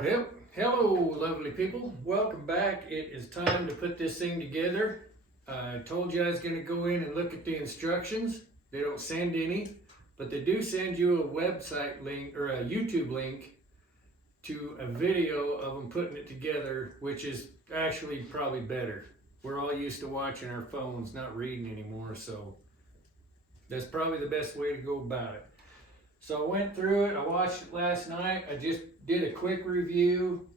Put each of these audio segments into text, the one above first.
Well, hello lovely people. Welcome back. It is time to put this thing together. I told you I was going to go in and look at the instructions. They don't send any, but they do send you a website link or a YouTube link to a video of them putting it together, which is actually probably better. We're all used to watching our phones, not reading anymore, so that's probably the best way to go about it. So I went through it, I watched it last night, I just did a quick review.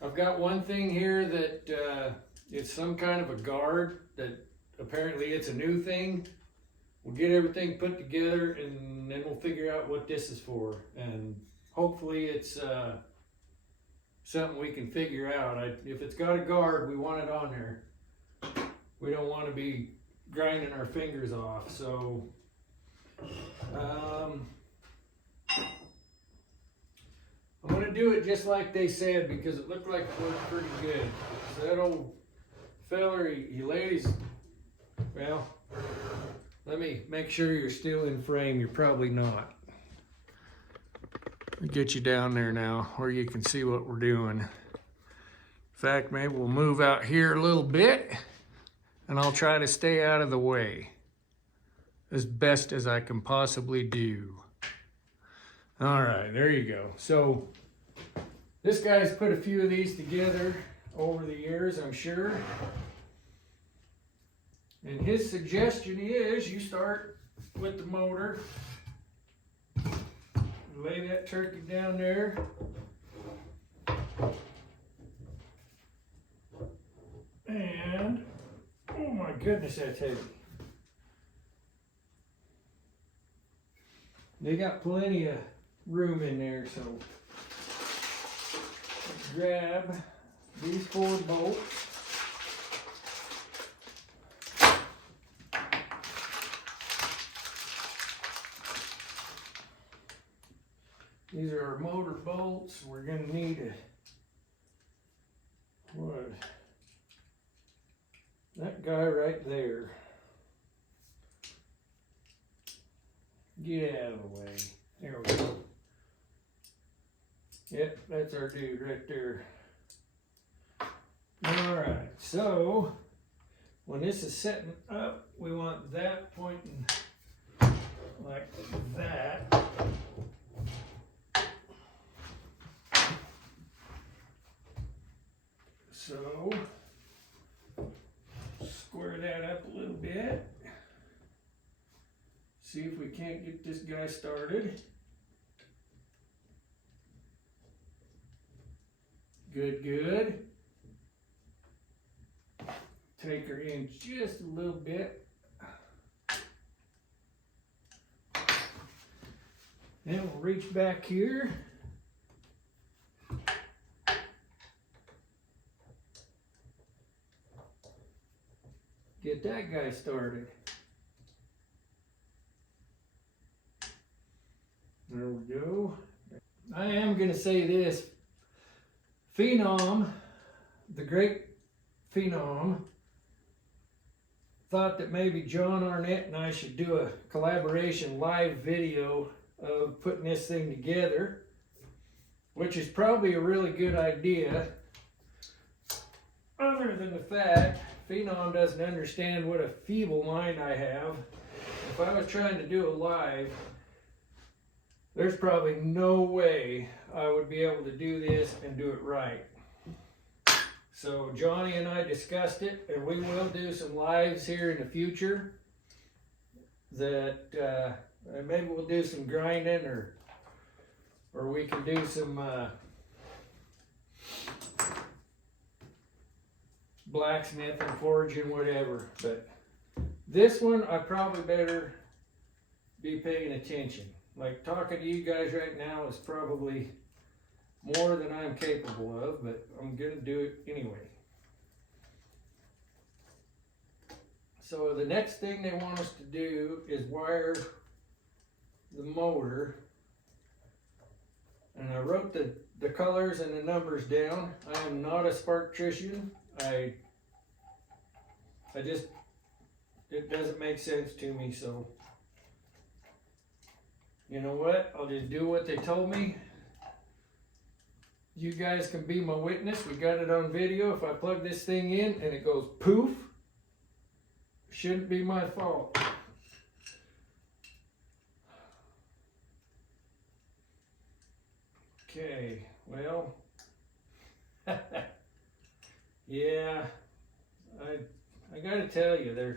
I've got one thing here that it's some kind of a guard that apparently it's a new thing. We'll get everything put together and then we'll figure out what this is for. And hopefully it's something we can figure out. If it's got a guard, we want it on there. We don't want to be grinding our fingers off. So I'm going to do it just like they said because it looked like it worked pretty good. So that old feller, he laid his, well, let me make sure you're still in frame. You're probably not. I'll get you down there now where you can see what we're doing. In fact, maybe we'll move out here a little bit and I'll try to stay out of the way as best as I can possibly do. All right, there you go. So this guy's put a few of these together over the years, I'm sure. And his suggestion is you start with the motor. Lay that turkey down there. And, oh my goodness, that's heavy. They got plenty of room in there, so let's grab these 4 bolts. These are our motor bolts. We're going to need that guy right there. Get out of the way. There we go. Yep, that's our dude right there. Alright, so when this is setting up, we want that pointing like that. So square that up a little bit. See if we can't get this guy started. Good, good. Take her in just a little bit. Then we'll reach back here. Get that guy started. There we go. I am going to say this. Phenom, the great Phenom, thought that maybe John Arnett and I should do a collaboration live video of putting this thing together, which is probably a really good idea. Other than the fact, Phenom doesn't understand what a feeble mind I have. If I was trying to do it live, there's probably no way I would be able to do this and do it right. So Johnny and I discussed it, and we will do some lives here in the future. That maybe we'll do some grinding, or we can do some blacksmithing, forging, whatever. But this one, I probably better be paying attention. Like talking to you guys right now is probably more than I'm capable of, but I'm gonna do it anyway. So the next thing they want us to do is wire the motor. And I wrote the colors and the numbers down. I am not a sparktrician. I just, it doesn't make sense to me, so you know what? I'll just do what they told me. You guys can be my witness. We got it on video. If I plug this thing in and it goes poof, shouldn't be my fault. Okay, well, yeah, I gotta tell you,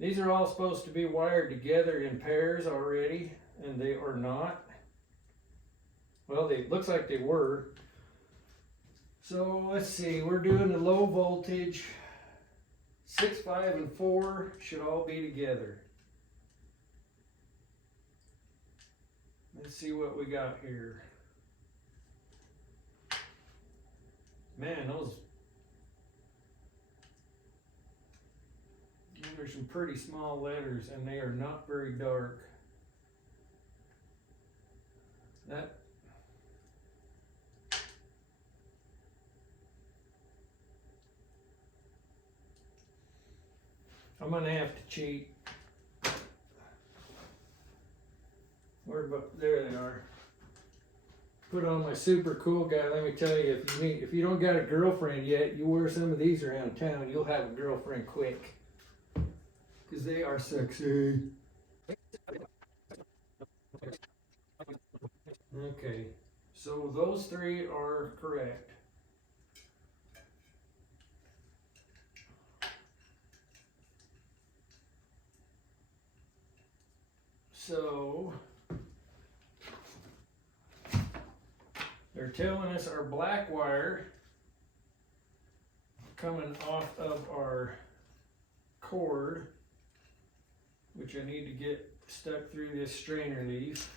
these are all supposed to be wired together in pairs already, and they are not. Well, they looks like they were. So let's see, we're doing the low voltage. 6, 5, and 4 should all be together. Let's see what we got here. Man, those are some pretty small letters, and they are not very dark. That I'm gonna have to cheat. Where, there they are. Put on my super cool guy. Let me tell you, if you don't got a girlfriend yet, you wear some of these around town, you'll have a girlfriend quick. Cause they are sexy. Okay, so those 3 are correct. So they're telling us our black wire coming off of our cord, which I need to get stuck through this strainer leaf.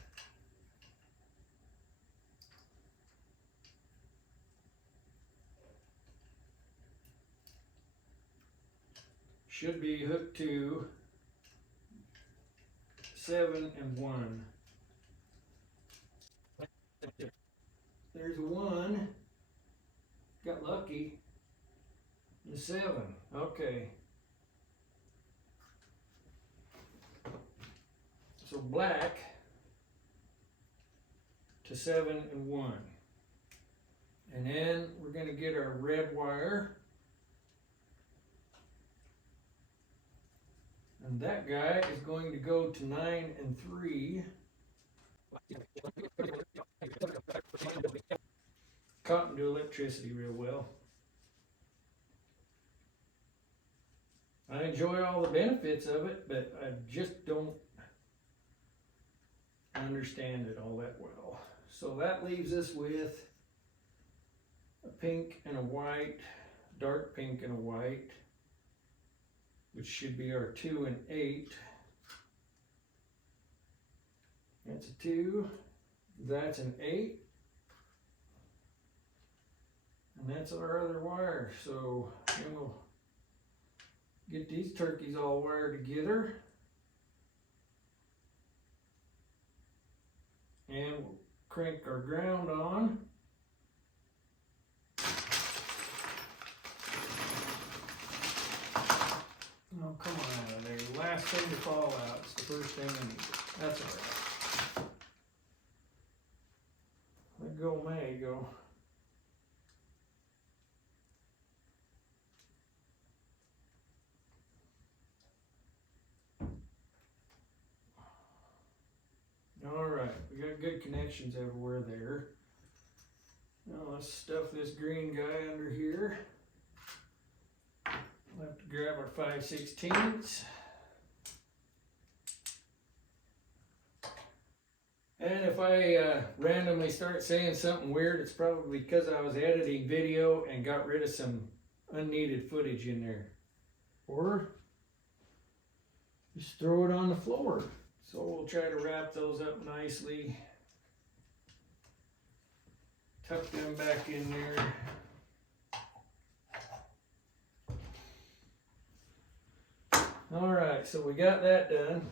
Should be hooked to 7 and 1. There's a 1. Got lucky. And 7. Okay. So black to 7 and 1. And then we're going to get our red wire. And that guy is going to go to 9 and 3. Cotton to electricity real well. I enjoy all the benefits of it, but I just don't understand it all that well. So that leaves us with a pink and a white, dark pink and a white, which should be our 2 and 8. That's a 2, that's an 8, and that's our other wire. So then we'll get these turkeys all wired together, and we'll crank our ground on. Oh, come on out of there. The last thing to fall out is the first thing I need. That's alright. Let go may go. Alright, we got good connections everywhere there. Now let's stuff this green guy under here. We'll have to grab our 5/16. And if I randomly start saying something weird, it's probably because I was editing video and got rid of some unneeded footage in there. Or just throw it on the floor. So we'll try to wrap those up nicely. Tuck them back in there. Alright, so we got that done.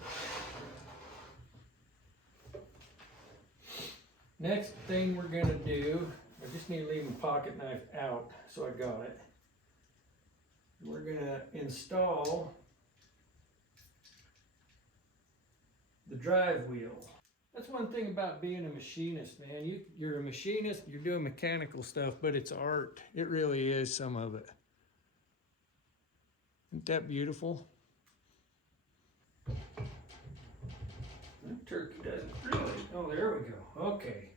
Next thing we're gonna do, I just need to leave my pocket knife out, so I got it. We're gonna install the drive wheel. That's one thing about being a machinist, man. You're a machinist, you're doing mechanical stuff, but it's art. It really is, some of it. Isn't that beautiful? That turkey doesn't really. Oh, there we go. Okay.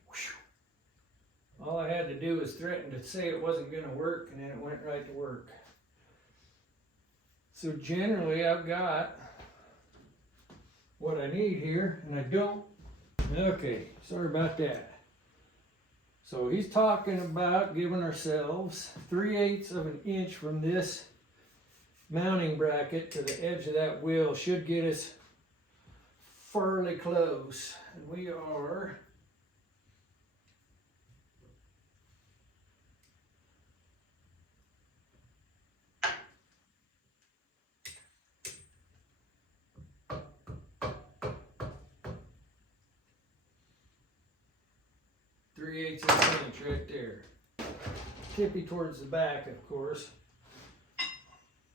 All I had to do was threaten to say it wasn't going to work, and then it went right to work. So generally, I've got what I need here, and I don't. Okay, sorry about that. So he's talking about giving ourselves 3/8 of an inch from this mounting bracket to the edge of that wheel. Should get us fairly close. And we are three-eighths of an inch right there. Tippy towards the back, of course.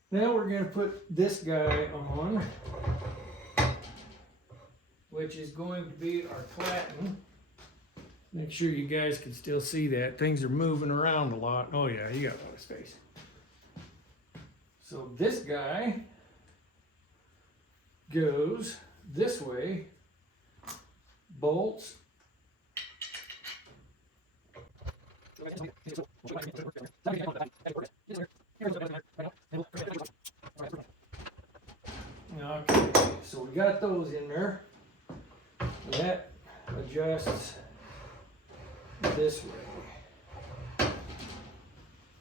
Now we're going to put this guy on, which is going to be our cladding. Make sure you guys can still see that. Things are moving around a lot. Oh yeah, you got a lot of space. So this guy goes this way, bolts. Okay, so we got those in there. That adjusts this way.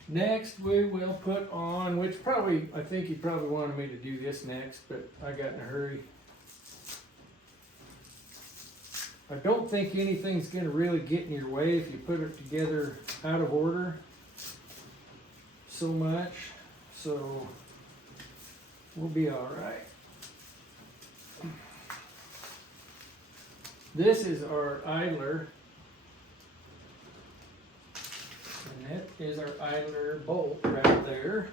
Next we will put on, which I think he probably wanted me to do this next, but I got in a hurry. I don't think anything's going to really get in your way if you put it together out of order so much, so we'll be all right. This is our idler, and that is our idler bolt right there.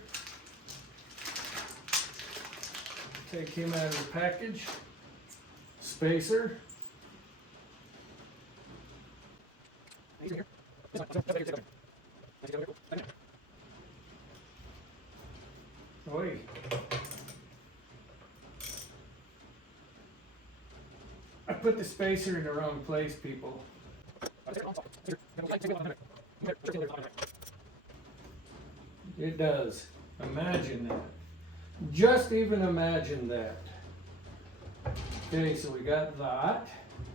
Take him out of the package. Spacer. Oi. I put the spacer in the wrong place, people. It does. Imagine that. Just even imagine that. Okay, so we got that.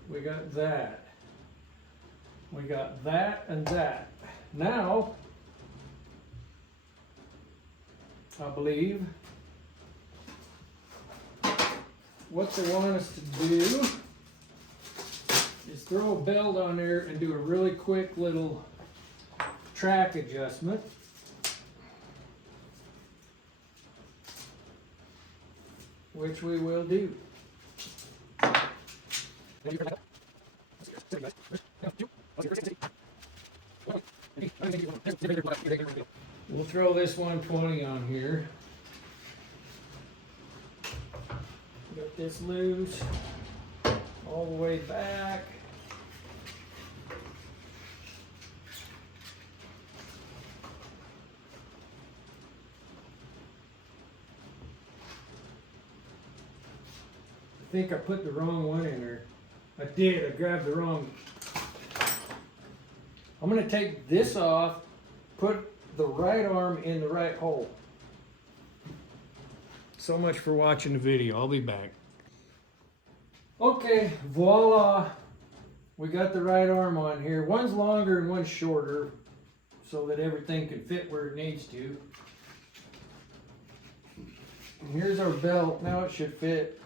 We got that. We got that and that. Now, I believe what they want us to do is throw a belt on there and do a really quick little track adjustment. Which we will do. We'll throw this 120 on here. Get this loose all the way back. I think I put the wrong one in there. I did, I grabbed the wrong. I'm going to take this off, put the right arm in the right hole. So much for watching the video. I'll be back. Okay, voila. We got the right arm on here. One's longer and one's shorter so that everything can fit where it needs to. And here's our belt. Now it should fit.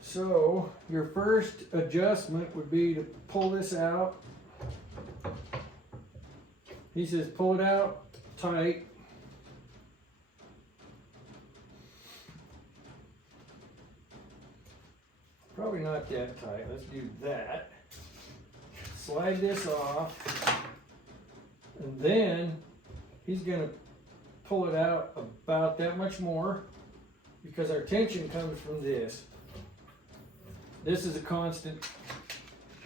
So your first adjustment would be to pull this out. He says pull it out tight. Probably not that tight. Let's do that. Slide this off. And then he's going to pull it out about that much more because our tension comes from this. This is a constant.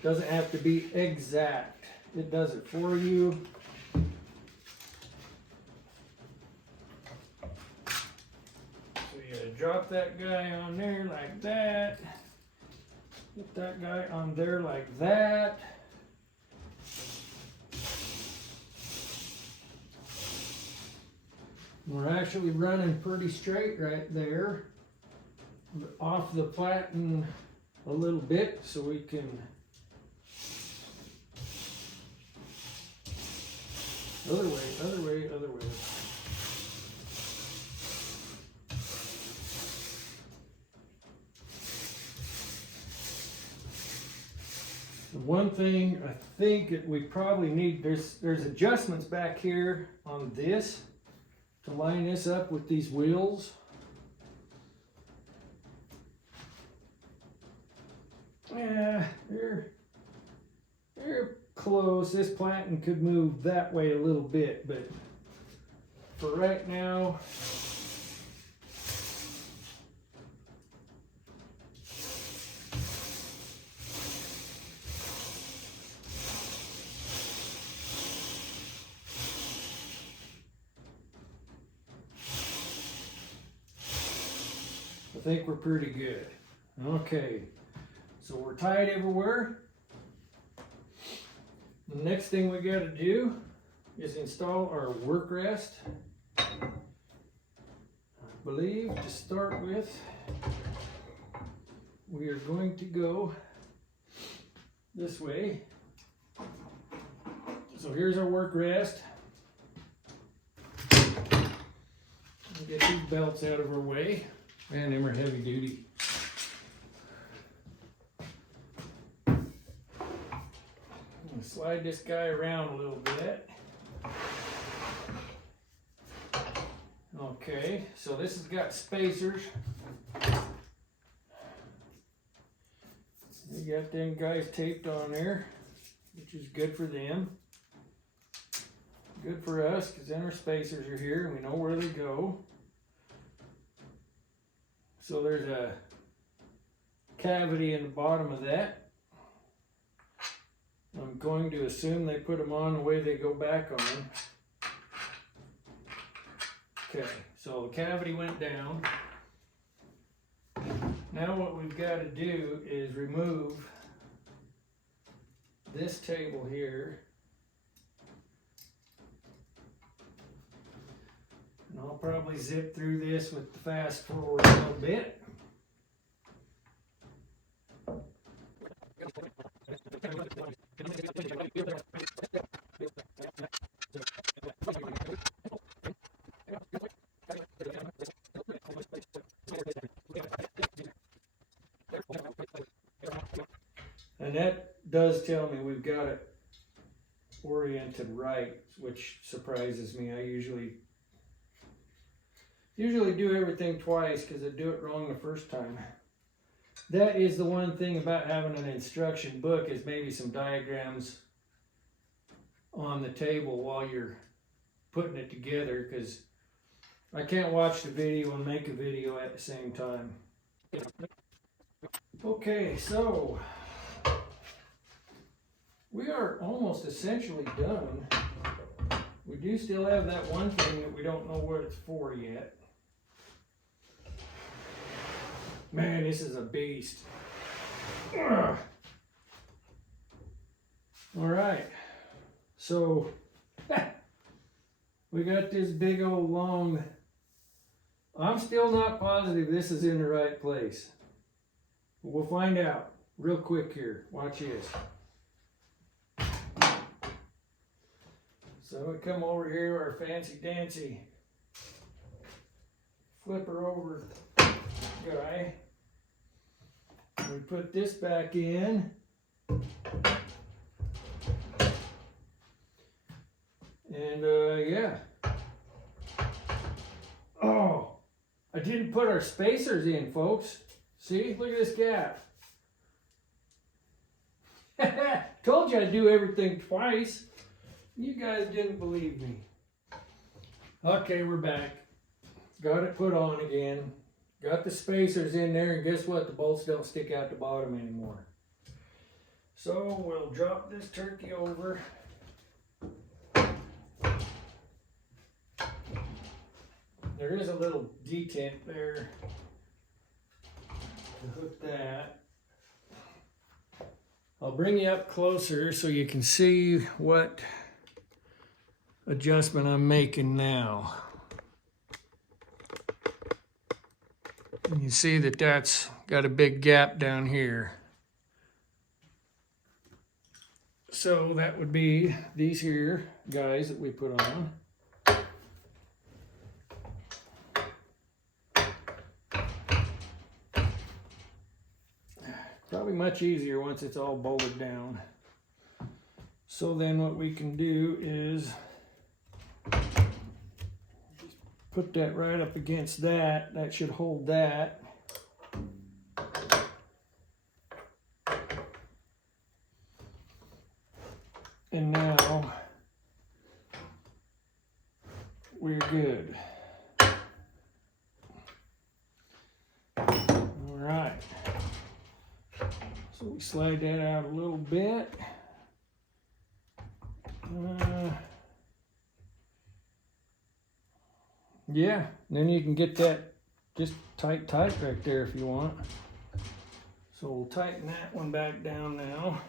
Doesn't have to be exact. It does it for you. So you gotta drop that guy on there like that. Get that guy on there like that. We're actually running pretty straight right there, off the platen a little bit so we can other way. The one thing I think that we probably need, there's adjustments back here on this to line this up with these wheels. Yeah, they're close. This platen could move that way a little bit, but for right now, I think we're pretty good. Okay, so we're tied everywhere. The next thing we got to do is install our work rest. I believe to start with, we are going to go this way. So here's our work rest. Get these belts out of our way. Man, them are heavy duty. Slide this guy around a little bit. Okay, so this has got spacers. You got them guys taped on there, which is good for them. Good for us, because then our spacers are here and we know where they go. So there's a cavity in the bottom of that. I'm going to assume they put them on the way they go back on. Okay, so the cavity went down. Now what we've got to do is remove this table here. And I'll probably zip through this with the fast forward a little bit. And that does tell me we've got it oriented right, which surprises me. I usually do everything twice because I do it wrong the first time. That is the one thing about having an instruction book, is maybe some diagrams on the table while you're putting it together, because I can't watch the video and make a video at the same time. Okay, so we are almost essentially done. We do still have that one thing that we don't know what it's for yet. Man, this is a beast. Ugh. All right, so we got this big old long, I'm still not positive this is in the right place. We'll find out real quick here. Watch this. So we come over here, our fancy dancy flipper over guy. We put this back in. And yeah. Oh, I didn't put our spacers in, folks. See, look at this gap. Told you I'd do everything twice. You guys didn't believe me. Okay, we're back. Got it put on again. Got the spacers in there, and guess what? The bolts don't stick out the bottom anymore. So we'll drop this turkey over. There is a little detent there to hook that. I'll bring you up closer so you can see what adjustment I'm making now. And you see that that's got a big gap down here. So that would be these here guys that we put on. Probably much easier once it's all bolted down. So then what we can do is put that right up against that. That should hold that. And now we're good. All right. So we slide that out a little bit. Yeah, then you can get that just tight right there if you want. So we'll tighten that one back down now.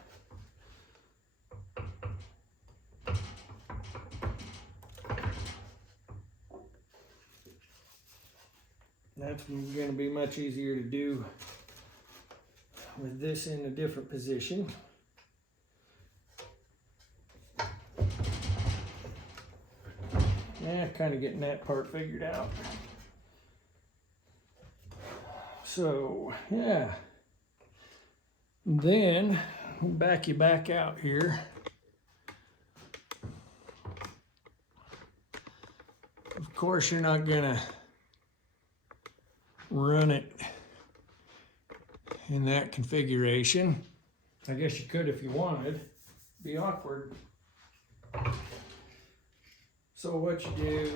That's going to be much easier to do with this in a different position. Yeah, kind of getting that part figured out. So, yeah. Then, we'll back you back out here. Of course, you're not gonna run it in that configuration. I guess you could if you wanted. It'd be awkward. So what you do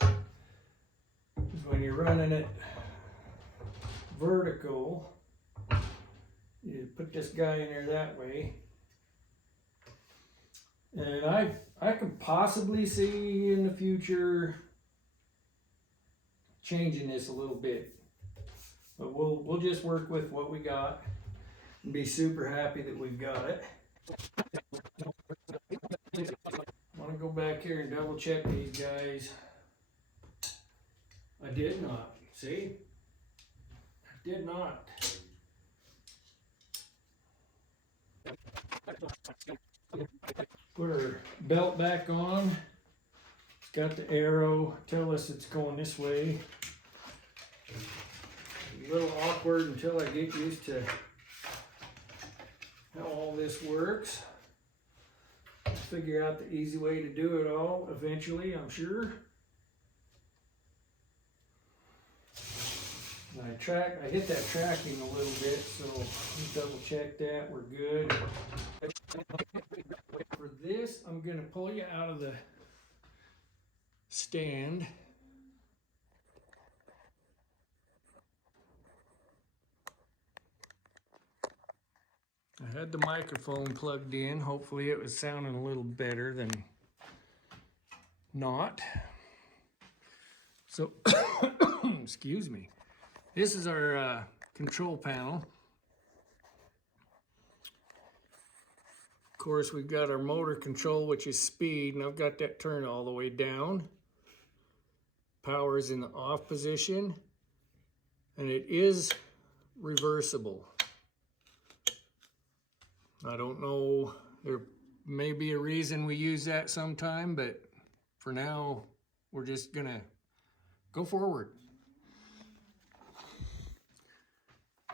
is when you're running it vertical, you put this guy in there that way. And I could possibly see in the future changing this a little bit. But we'll just work with what we got and be super happy that we've got it. I want to go back here and double check these guys. I did not. See? I did not. Put our belt back on. It's got the arrow. Tell us it's going this way. A little awkward until I get used to how all this works. I'll figure out the easy way to do it all eventually, I'm sure. And I hit that tracking a little bit, so let's double check that. We're good. For this, I'm going to pull you out of the stand. I had the microphone plugged in. Hopefully it was sounding a little better than not. So, excuse me. This is our control panel. Of course, we've got our motor control, which is speed, and I've got that turned all the way down. Power is in the off position, and it is reversible. I don't know, there may be a reason we use that sometime, but for now, we're just gonna go forward.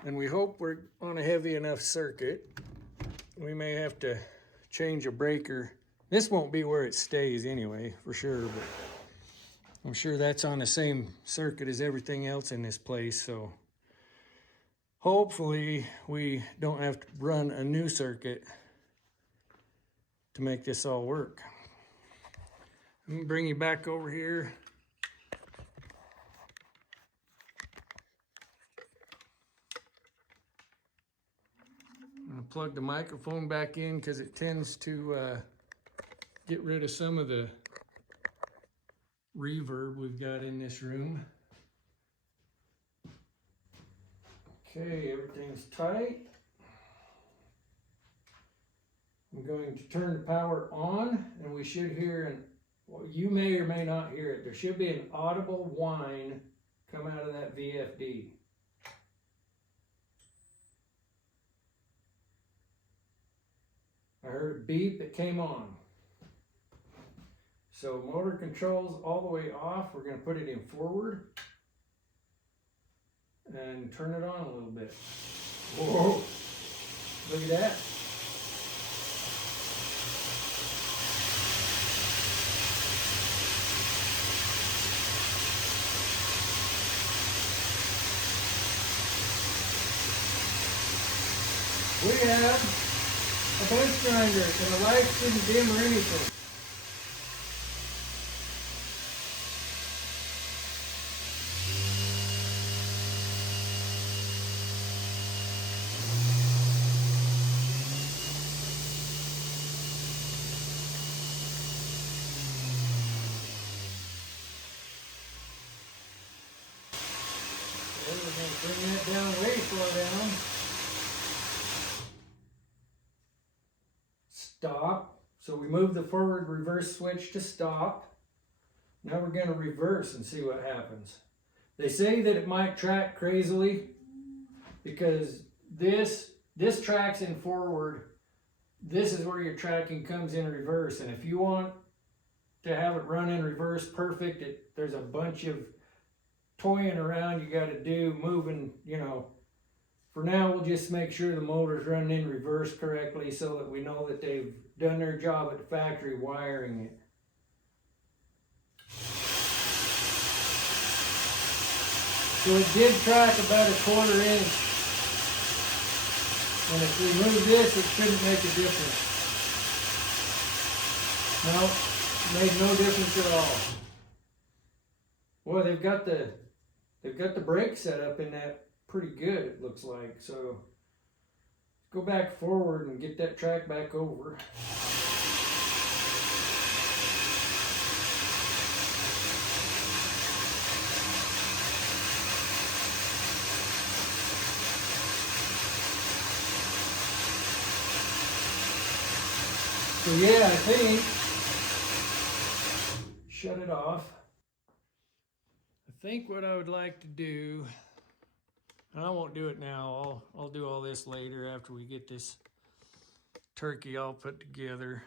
And we hope we're on a heavy enough circuit. We may have to change a breaker. This won't be where it stays anyway, for sure, but I'm sure that's on the same circuit as everything else in this place, so hopefully we don't have to run a new circuit to make this all work. Let me bring you back over here. I'm gonna plug the microphone back in because it tends to get rid of some of the reverb we've got in this room. Okay, everything's tight. I'm going to turn the power on, and we should hear well, you may or may not hear it. There should be an audible whine come out of that VFD. I heard a beep, it came on. So motor controls all the way off. We're going to put it in forward and turn it on a little bit. Whoa, look at that. We have a bench grinder, and the lights didn't dim or anything. We're going to bring that down way far down. Stop. So we move the forward reverse switch to stop. Now we're going to reverse and see what happens. They say that it might track crazily because this tracks in forward. This is where your tracking comes in reverse. And if you want to have it run in reverse perfect, there's a bunch of toying around you got to do, moving, For now, we'll just make sure the motor's running in reverse correctly so that we know that they've done their job at the factory wiring it. So it did track about 1/4 inch. And if we move this, it shouldn't make a difference. No, made no difference at all. Boy, they've got the brake set up in that pretty good, it looks like. So let's go back forward and get that track back over. So yeah, I think, shut it off. I think what I would like to do, and I won't do it now, I'll do all this later after we get this turkey all put together.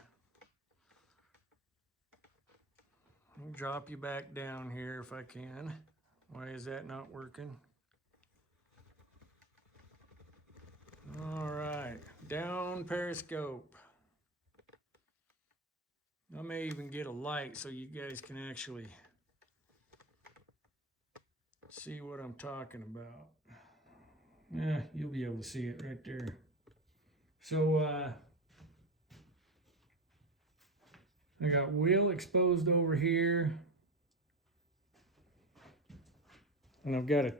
I'll drop you back down here if I can. Why is that not working? All right, down periscope. I may even get a light so you guys can actually see what I'm talking about. Yeah, you'll be able to see it right there. So I got wheel exposed over here, and I've got a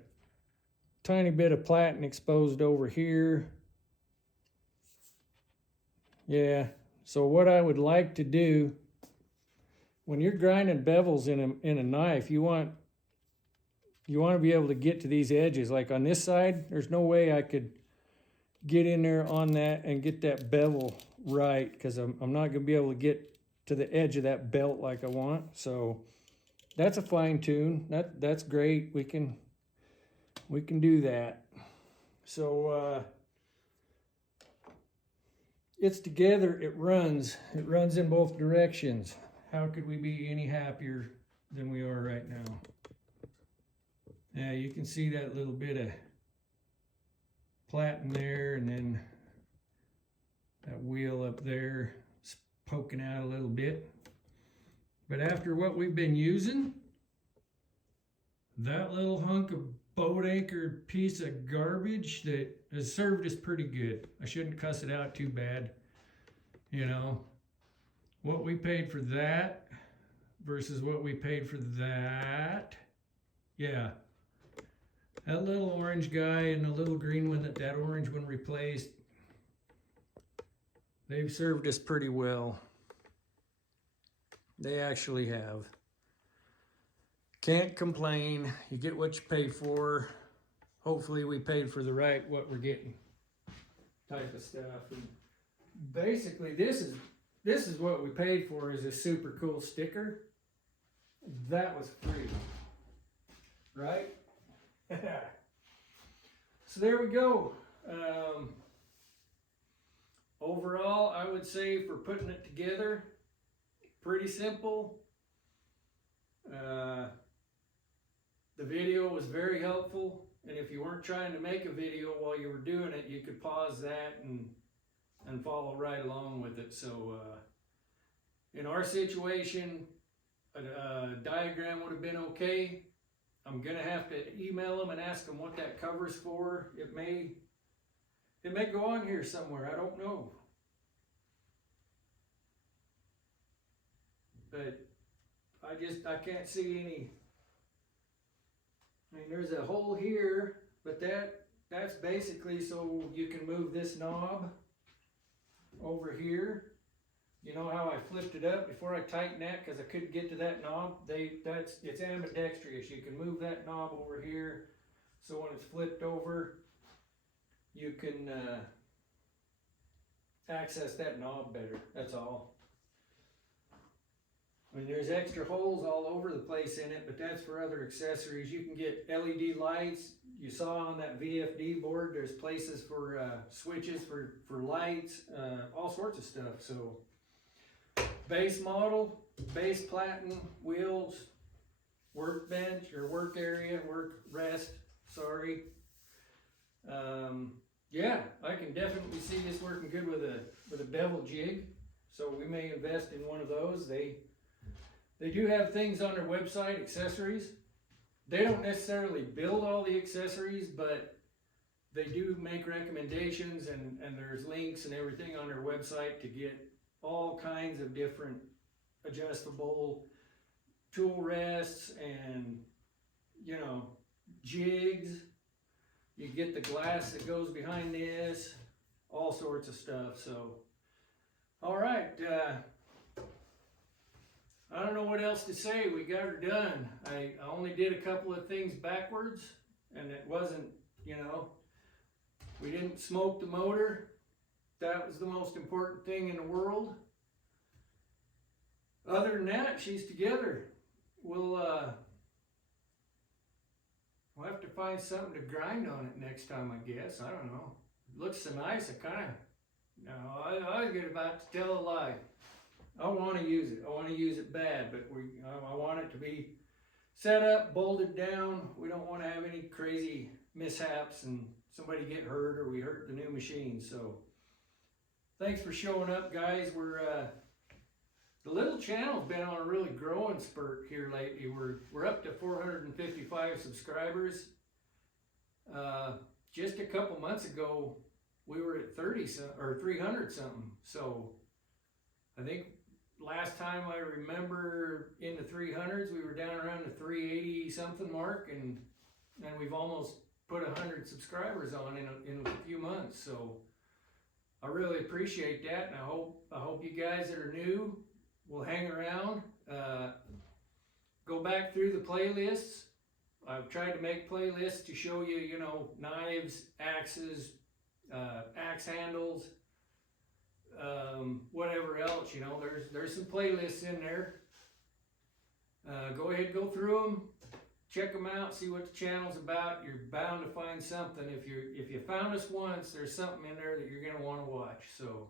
tiny bit of platen exposed over here. Yeah, so what I would like to do, when you're grinding bevels in a knife, you want to be able to get to these edges. Like on this side, there's no way I could get in there on that and get that bevel right, because I'm not going to be able to get to the edge of that belt like I want. So that's a fine tune. That's great. We can do that. So it's together, it runs in both directions. How could we be any happier than we are right now? Yeah, you can see that little bit of platen there, and then that wheel up there is poking out a little bit. But after what we've been using, that little hunk of boat anchor piece of garbage that has served us pretty good. I shouldn't cuss it out too bad. What we paid for that versus what we paid for that. Yeah. That little orange guy and the little green one that orange one replaced, they've served us pretty well. They actually have. Can't complain. You get what you pay for. Hopefully we paid for the right what we're getting type of stuff. And basically this is what we paid for, is a super cool sticker. That was free. Right? So there we go. Overall, I would say for putting it together, pretty simple. The video was very helpful, and if you weren't trying to make a video while you were doing it, you could pause that and follow right along with it. So in our situation, a diagram would have been okay. I'm gonna have to email them and ask them what that cover's for. It may go on here somewhere, I don't know. But I can't see any. I mean, there's a hole here, but that's basically so you can move this knob over here. You know how I flipped it up before I tightened that because I couldn't get to that knob? It's ambidextrous. You can move that knob over here, so when it's flipped over, you can access that knob better. That's all. I mean, there's extra holes all over the place in it, but that's for other accessories. You can get LED lights. You saw on that VFD board, there's places for switches for lights, all sorts of stuff. So base model, base platen, wheels, workbench or work area, work rest, sorry. Yeah, I can definitely see this working good with a bevel jig. So we may invest in one of those. They do have things on their website, accessories. They don't necessarily build all the accessories, but they do make recommendations, and there's links and everything on their website to get all kinds of different adjustable tool rests and, you know, jigs. You get the glass that goes behind this, all sorts of stuff. So, all right. I don't know what else to say. We got her done. I only did a couple of things backwards, and it wasn't, you know, we didn't smoke the motor. That was the most important thing in the world. Other than that, she's together. We'll have to find something to grind on it next time, I guess. I don't know. It looks so nice. I was about to tell a lie. I want to use it. I want to use it bad, but I want it to be set up, bolted down. We don't want to have any crazy mishaps and somebody get hurt or we hurt the new machine. So thanks for showing up, guys. The little channel's been on a really growing spurt here lately. We're up to 455 subscribers. Just a couple months ago, we were at 300 something. So I think last time I remember in the 300s, we were down around the 380 something mark, and we've almost put 100 subscribers on in a few months. So I really appreciate that, and I hope you guys that are new will hang around. Go back through the playlists. I've tried to make playlists to show you, you know, knives, axes, axe handles, whatever else, you know, there's some playlists in there. Go ahead, go through them, check them out, see what the channel's about. You're bound to find something. If you found us once, there's something in there that you're going to want to watch. So,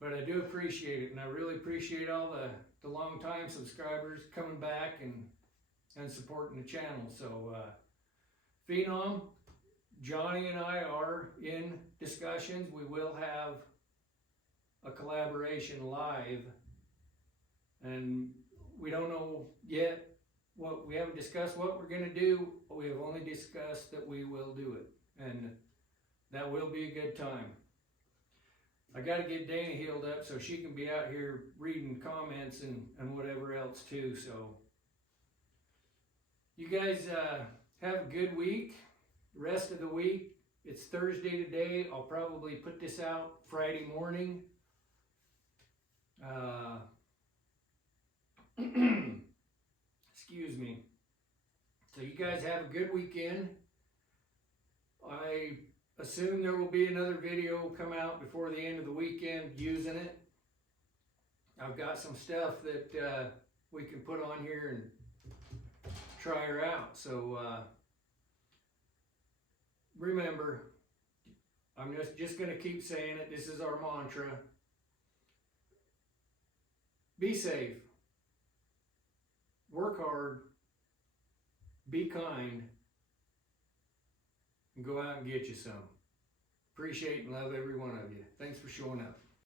but I do appreciate it, and I really appreciate all the long-time subscribers coming back and supporting the channel. So, Phenom, Johnny and I are in discussions. We will have a collaboration live, and we don't know yet we haven't discussed what we're going to do. We have only discussed that we will do it, and that will be a good time. I got to get Dana healed up so she can be out here reading comments and whatever else too. So you guys have a good week. Rest of the week. It's Thursday today. I'll probably put this out Friday morning. Excuse me. So you guys have a good weekend. I assume there will be another video come out before the end of the weekend using it. I've got some stuff that we can put on here and try her out. So remember, I'm just going to keep saying it. This is our mantra. Be safe. Work hard. Be kind. And go out and get you some. Appreciate and love every one of you. Thanks for showing up.